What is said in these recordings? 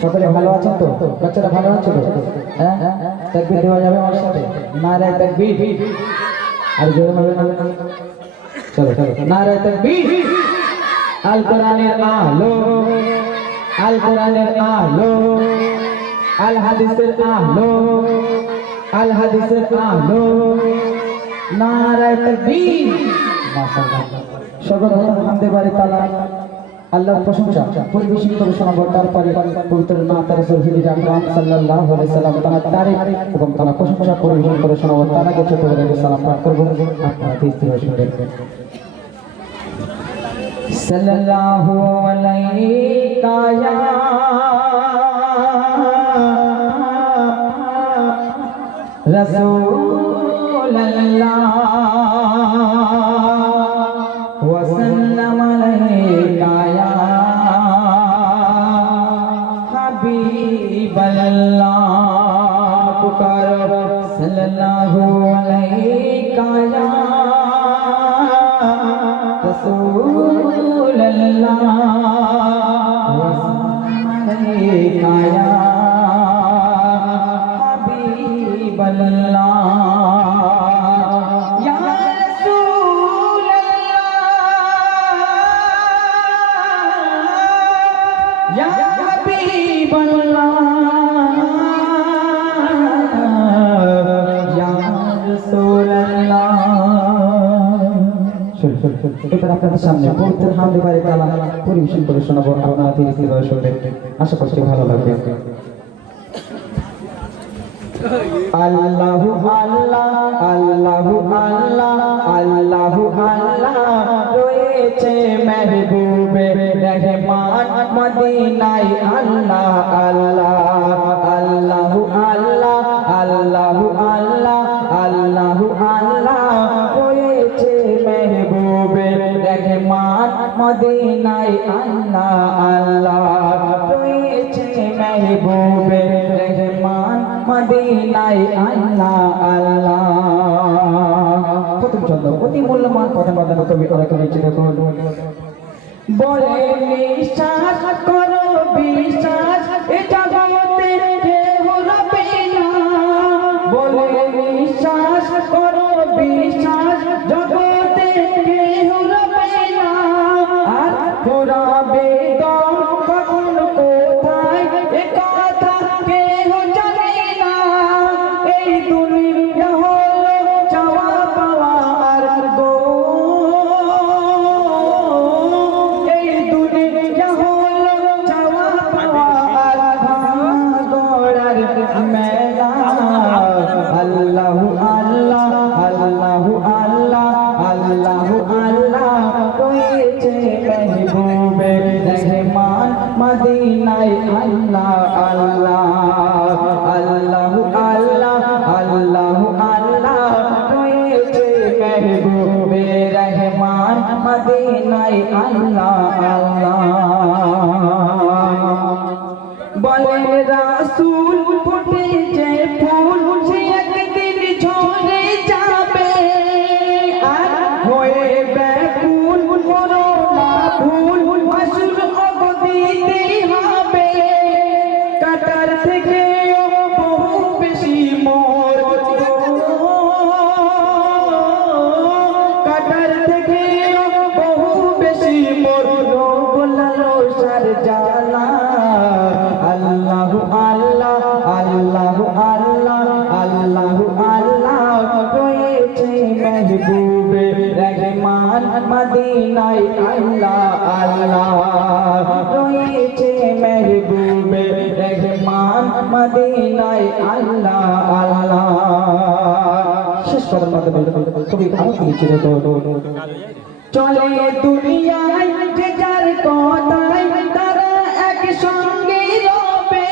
সকলে ভালো আছেন তো? বাচ্চারা ভালো আছে তো? হ্যাঁ, তাকবীর দেওয়া যাবে আমার সাথে? নারায়ে তাকবীর। আর জোরে বলবেন না? চলো চলো, নারায়ে তাকবীর। আল কোরআনের আলো, আল কোরআনের আলো, আল হাদিসের আলো, আল হাদিসের আলো, নারায়ে তাকবীর। মাশাআল্লাহ। সকল হামদে বাড়ি তাআলা আল্লাহর প্রশংসা পরিবেশন করে শোনাবো, তারপরে পবিত্র নাত রাসূল আকরাম সাল্লাল্লাহু আলাইহি সাল্লাম তার তারিফ এবং তার প্রশংসা পরিবেশন করে শোনাবো। তার আগে ছোট করে সালাম পাঠ করব, আপনারা ধীরে শুনবেন। সাল্লাল্লাহু আলাইকা ইয়া রাসূলুল্লাহ ওয়া সাল্লাম আলাইকা ইয়া হাবিবাল্লাহ। পুকারো সাল্লাল্লাহু আলাইকা ইয়া রাসূলুল্লাহ ওয়া সাল্লাম আলাইকা ইয়া হাবিবাল্লাহ। Ya Habibullah, Ya Rasulullah। এবার আপনাদের সামনে পবিত্র হামদে বাড়ি তাআলা পরিবেশন করে শোনাবো, আপনারা ধীরে ধীরে শুনবেন, আশা করছি ভালো লাগবে। আল্লাহু আল্লাহ, আল্লাহু আল্লাহ, আল্লাহু আল্লাহ রয়েছে মেহবুবে রহমান মদিনায়। আল্লাহ আল্লাহ, আল্লাহু আল্লাহ, আল্লাহু আল্লাহ, আল্লাহু আল্লাহ রয়েছে মেহবুবে রহমান মদিনায়। আল্লাহ আল্লাহ রয়েছে মেহবুবে রহমান মদিনায়। আল্লাহ আল্লাহ। প্রথম ছন্দ অতি মূল্যবান প্রথম বাদন কবি অনেক নিচে দেখুন। বলে বিশ্বাস করো বিশ্বাস এ জগতে কেউ রবে না। বলে বিশ্বাস করো বিশ্বাস জগতে কেউ রবে না। আর পুরাবে দম কখন কোথায় এ কথা কেউ জানে না। এই দুনিয়া হলো চাওয়া পাওয়া আর গো, এই দুনিয়া হলো চাওয়া পাওয়া আর গড়ার মেলা। আল্লাহু আল্লাহ, আল্লাহু আল্লাহ, আল্লাহু আল্লাহ রয়েছে মেহবুবে রহমান মদিনায়। আল্লাহ আল্লাহ, আল্লাহু আল্লাহ, আল্লাহু আল্লাহ রয়েছে মেহবুবে রহমান মদিনায়। আল্লাহ আল্লাহ। বলে রাসূল ফুটেছে ফুল সে একদিন ঝরে যাবে। আর হয়ে ব্যাকুল করো না ভুল, হাসর অবদিতে হবে। কাটার থেকে বহু বেশি মোর, কাটার থেকে বহু বেশি মোর রোগ লালসার জ্বালা। আল্লাহু আল্লাহ, আল্লাহু আল্লাহ, আল্লাহু আল্লাহ রয়েছে মেহবুবে রহমান মদিনায়। আল্লাহ আল্লাহ রয়েছে মেহবুবে রহমান মদিনায়। আল্লাহ আল্লাহ। শেষ করার মাধ্যমে কবি আরো কিছু চলে দুনিয়ায় যে যার কথায় তারা একসঙ্গে রবে।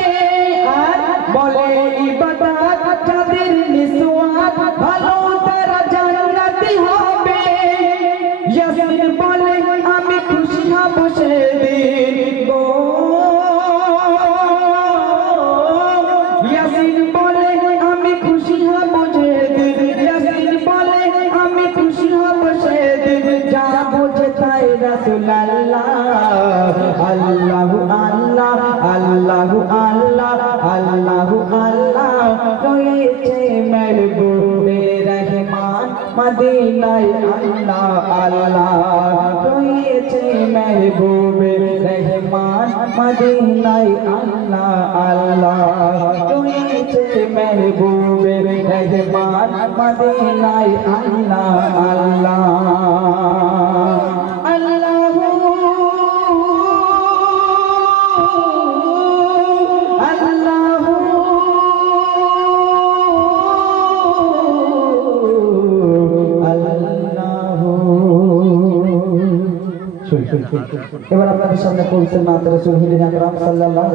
আর বলে ইবাদত যাদের নিসওয়াত ভালো তারা জান্নাতি হবে। ইয়াসিন বলে আমি খুশি হব সেদিন গো, ইয়াসিন বলে আমি খুশি হব সেদিন, ইয়াসিন বলে আমি খুশি হব সেদিন। যা বোঝে তাই রাসূলুল্লাহ। আল্লাহু আল্লাহ, আল্লাহ আল্লাহু আল্লাহ আল্লাহু আল্লাহ রয়েছে মেহবুবে রহমান মদিনায় আল্লাহ আল্লাহ রয়েছে মেহবুবে রহমান মদিনায় আল্লাহ আল্লাহ রয়েছে মেহবুবে রহমান মদিনায় আল্লাহ আল্লাহ এবার আপনাদের সামনে পড়ছেন মাতা রাসূল হিদায়াত রাসূলুল্লাহ